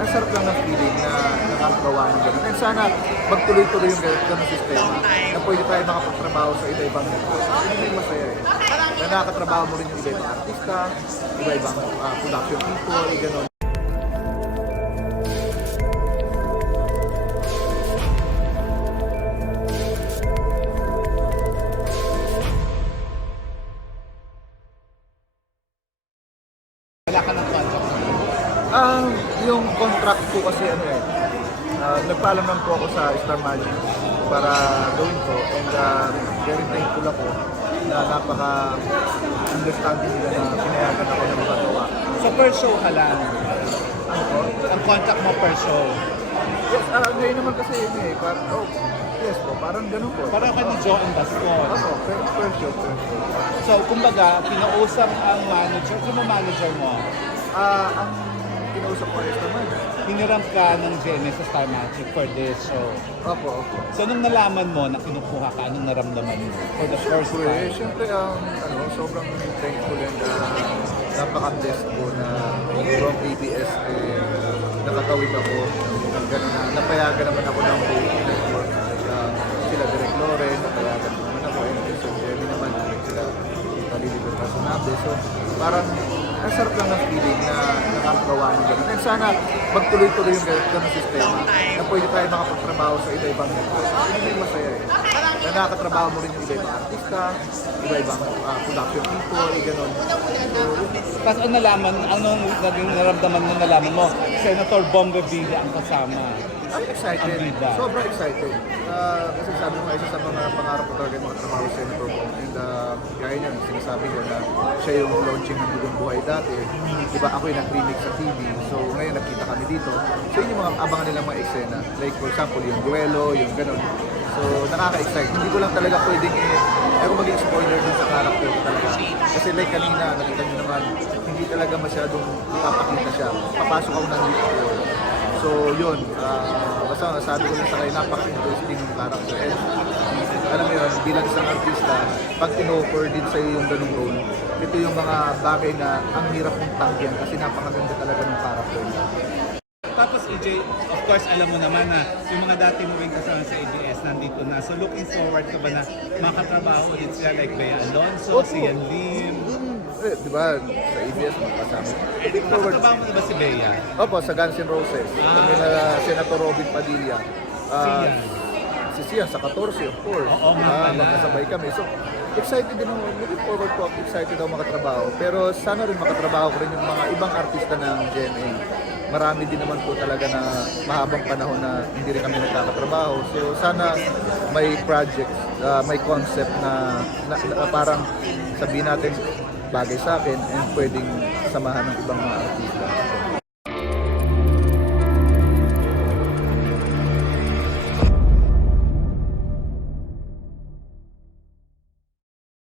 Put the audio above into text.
Ang sarap lang ng feeling na nakakagawa ng gano'n. And sana magtuloy-tuloy yung gano'n sistema na pwede tayo makapagtrabaho sa iba-ibang negosyo. Yun yung masaya eh. Na nakakatrabaho mo rin yung iba-ibang artista, iba-ibang production people, gano'n. Wala ka ng contract na yun. Yung contract ko kasi nagpaalam lang po ako sa Star Magic para gawin ko and very thankful ako na napaka-understanding nila na pinayagan ako na magagawa. So per show ka lang. Ano po? Ang contract mo per show. Yes, ngayon naman kasi yes po, parang ganun po. Parang ka ni Joe and Bascon. Ako, per show. So kumbaga, kinausap ang manager. Sino manager mo? Ang kinausap ko is naman. Hiniram ka ng GMA sa Star Magic for this show. Opo. So nung nalaman mo na kinukuha ka, anong naramdaman mo for the first time? Siyempre, sobrang thankful and napaka-blessed ko na from ABS nakatawid ako ng gano'n na napayagan naman ako ng buong network. Sila Direk Loren, napayagan naman ako and so Jeremy naman, sila Talilibot na sanabi. So parang ang sarap lang ng feeling na nakakagawa ng gano'n. And sana magtuloy-tuloy yung gano'n sistema na pwede tayo makapagtrabaho sa iba-ibang negosyo. Yun yung masaya eh. Na nakakatrabaho mo rin yung iba-ibang artista, iba-ibang production people, gano'n. Tapos anong naging naramdaman mo nalaman mo? Senator Bong Revilla ang kasama. I'm excited. Ang bida. Sobrang excited. Kasi sabi ko isa sa mga pangarap ko talaga yung mga trabaho sa Senator Bong. And gaya niyan, sinasabi ko na siya yung launching ng Bugong Buhay dati. Diba ako yung nag-remix sa TV. So ngayon nakita kami dito. So yun yung mga abangan nilang mga eksena. Like for example, yung duelo, yung ganun. So nakaka-excite. Hindi ko lang talaga pwedeng ayaw maging spoiler dun sa character ko talaga. Kasi like kanina, nakita niyo naman, hindi talaga masyadong ipapakita siya. Papasok ako ng dito. So yun, basta sabi ko lang sa kayo, napaka-interesting yung character. And alam mo yun, bilang isang artista, pag in-offer din sa'yo yung ganung role, ito yung mga bagay na ang hirap mong tanggihan kasi napakaganda talaga ng character. Tapos EJ, of course alam mo naman na yung mga dati mo rin kasama sa ABS nandito na. So looking forward ka ba na makatrabaho ulit sila like Bea Alonso, si Yan Lim? Di ba, sa ABS magkasama. Looking forward. Makatrabaho mo na ba si Bea? Opo, sa Guns N' Roses. Kami na Senator Robin Padilla. Siya. Si Sian sa 14, of course. Oo nga pala. Magkasabay kami. So, excited din ako. Looking forward po ako. Excited ako makatrabaho. Pero sana rin makatrabaho ko rin yung mga ibang artista ng GMA. Marami din naman po talaga na mahabang panahon na hindi rin kami nagkakatrabaho. So, sana may project, may concept na parang sabihin natin bagay sa akin and pwedeng samahan ng ibang mga artista.